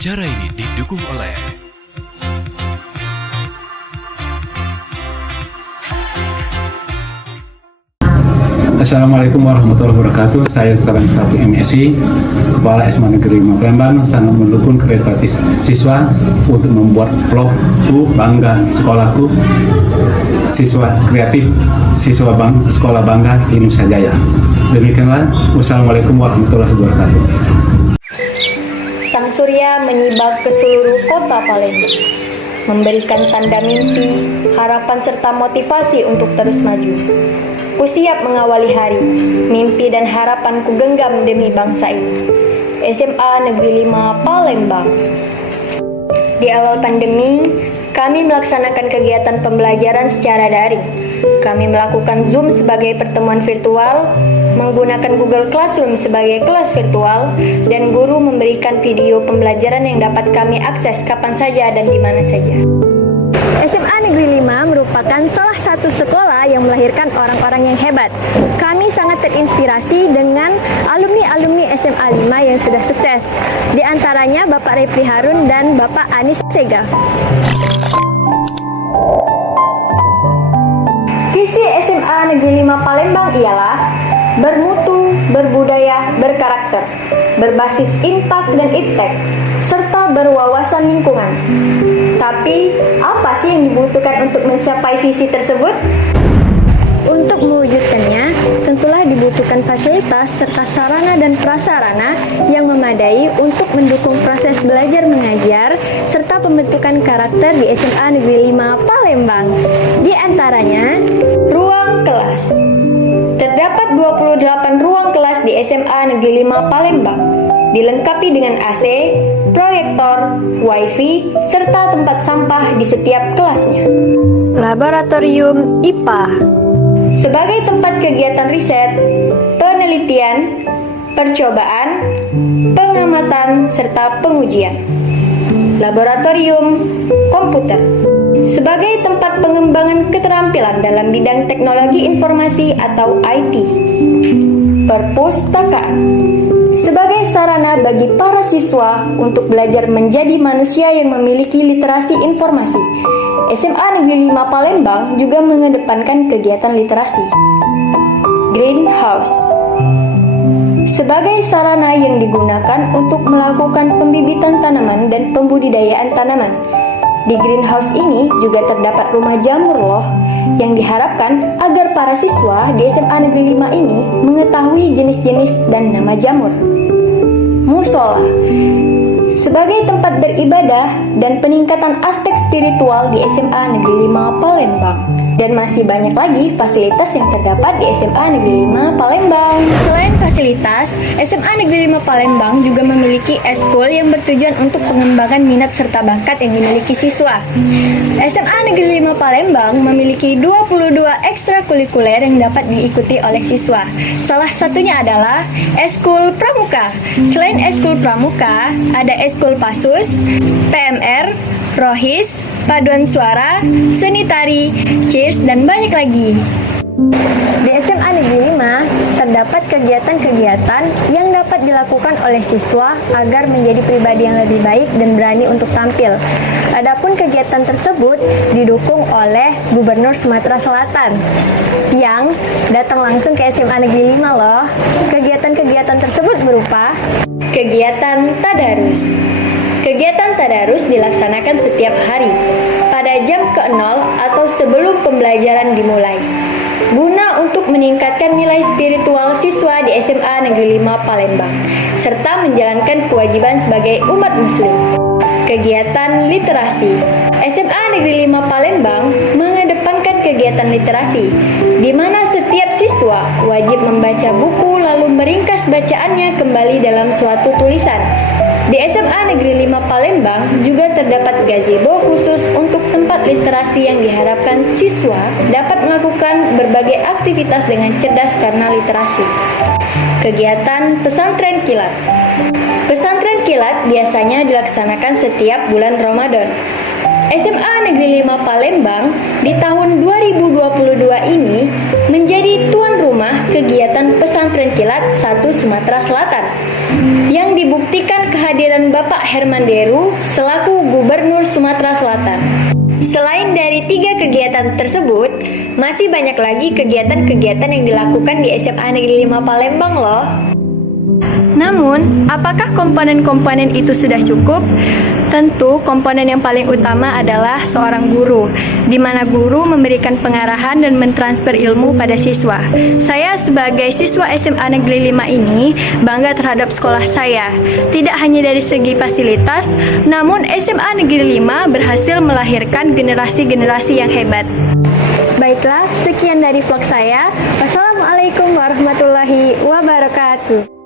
Acara ini didukung oleh Assalamualaikum warahmatullahi wabarakatuh. Saya Dr. Mustafa MSI, Kepala SMA Negeri 5 Palembang, sangat mendukung kreativitas siswa untuk membuat vlog bangga sekolahku. Siswa kreatif, sekolah bangga Indonesia Jaya. Demikianlah. Wassalamualaikum warahmatullahi wabarakatuh. Sang surya menyibak ke seluruh kota Palembang, memberikan tanda mimpi, harapan serta motivasi untuk terus maju. Ku siap mengawali hari, mimpi dan harapan ku genggam demi bangsa ini. SMA Negeri 5 Palembang. Di awal pandemi, kami melaksanakan kegiatan pembelajaran secara daring. Kami melakukan Zoom sebagai pertemuan virtual, menggunakan Google Classroom sebagai kelas virtual, dan guru memberikan video pembelajaran yang dapat kami akses kapan saja dan di mana saja. SMA Negeri 5 merupakan salah satu sekolah yang melahirkan orang-orang yang hebat. Kami sangat terinspirasi dengan alumni-alumni SMA 5 yang sudah sukses. Di antaranya Bapak Repli Harun dan Bapak Anis Sega. Visi SMA Negeri 5 Palembang ialah bermutu, berbudaya, berkarakter, berbasis impak dan iptek, serta berwawasan lingkungan. Tapi, apa sih yang dibutuhkan untuk mencapai visi tersebut? Untuk mewujudkannya, tentulah dibutuhkan fasilitas serta sarana dan prasarana yang memadai untuk mendukung proses belajar mengajar serta pembentukan karakter di SMA Negeri 5 Palembang. Di antaranya, ruang kelas. Terdapat 28 ruang kelas di SMA Negeri 5 Palembang, dilengkapi dengan AC, proyektor, wifi, serta tempat sampah di setiap kelasnya. Laboratorium IPA sebagai tempat kegiatan riset, penelitian, percobaan, pengamatan, serta pengujian. Laboratorium komputer sebagai tempat pengembangan keterampilan dalam bidang teknologi informasi atau IT. Perpustakaan sebagai sarana bagi para siswa untuk belajar menjadi manusia yang memiliki literasi informasi. SMA Negeri 5 Palembang juga mengedepankan kegiatan literasi. Greenhouse sebagai sarana yang digunakan untuk melakukan pembibitan tanaman dan pembudidayaan tanaman. Di greenhouse ini juga terdapat rumah jamur loh, yang diharapkan agar para siswa di SMA Negeri 5 ini mengetahui jenis-jenis dan nama jamur. Musola sebagai tempat beribadah dan peningkatan aspek spiritual di SMA Negeri 5 Palembang. Dan masih banyak lagi fasilitas yang terdapat di SMA Negeri 5 Palembang. Selain fasilitas, SMA Negeri 5 Palembang juga memiliki eskul yang bertujuan untuk pengembangan minat serta bakat yang dimiliki siswa. SMA Negeri 5 Palembang memiliki 22 ekstrakurikuler yang dapat diikuti oleh siswa. Salah satunya adalah eskul pramuka. Selain eskul pramuka, ada eskul pasus, PMR, rohis, paduan suara, seni tari, cheers, dan banyak lagi. Di SMA Negeri 5 terdapat kegiatan-kegiatan yang dapat dilakukan oleh siswa agar menjadi pribadi yang lebih baik dan berani untuk tampil. Adapun kegiatan tersebut didukung oleh Gubernur Sumatera Selatan yang datang langsung ke SMA Negeri 5 loh. Kegiatan-kegiatan tersebut berupa kegiatan tadarus. Kegiatan tadarus dilaksanakan setiap hari pada jam ke-0 atau sebelum pembelajaran dimulai, guna untuk meningkatkan nilai spiritual siswa di SMA Negeri 5 Palembang, serta menjalankan kewajiban sebagai umat muslim. Kegiatan literasi. SMA Negeri 5 Palembang mengedepankan kegiatan literasi, di mana setiap siswa wajib membaca buku lalu meringkas bacaannya kembali dalam suatu tulisan. Di SMA Negeri 5 Palembang juga terdapat gazebo khusus untuk tempat literasi yang diharapkan siswa dapat melakukan berbagai aktivitas dengan cerdas karena literasi. Kegiatan pesantren kilat. Pesantren kilat biasanya dilaksanakan setiap bulan Ramadan. SMA Negeri 5 Palembang di tahun 2022 ini menjadi tuan rumah kegiatan pesantren kilat 1 Sumatera Selatan. yang dibuktikan kehadiran Bapak Herman Deru selaku Gubernur Sumatera Selatan. Selain dari 3 kegiatan tersebut, masih banyak lagi kegiatan-kegiatan yang dilakukan di SMA Negeri 5 Palembang loh. Namun, apakah komponen-komponen itu sudah cukup? Tentu, komponen yang paling utama adalah seorang guru, di mana guru memberikan pengarahan dan mentransfer ilmu pada siswa. Saya sebagai siswa SMA Negeri 5 ini bangga terhadap sekolah saya. Tidak hanya dari segi fasilitas, namun SMA Negeri 5 berhasil melahirkan generasi-generasi yang hebat. Baiklah, sekian dari vlog saya. Wassalamualaikum warahmatullahi wabarakatuh.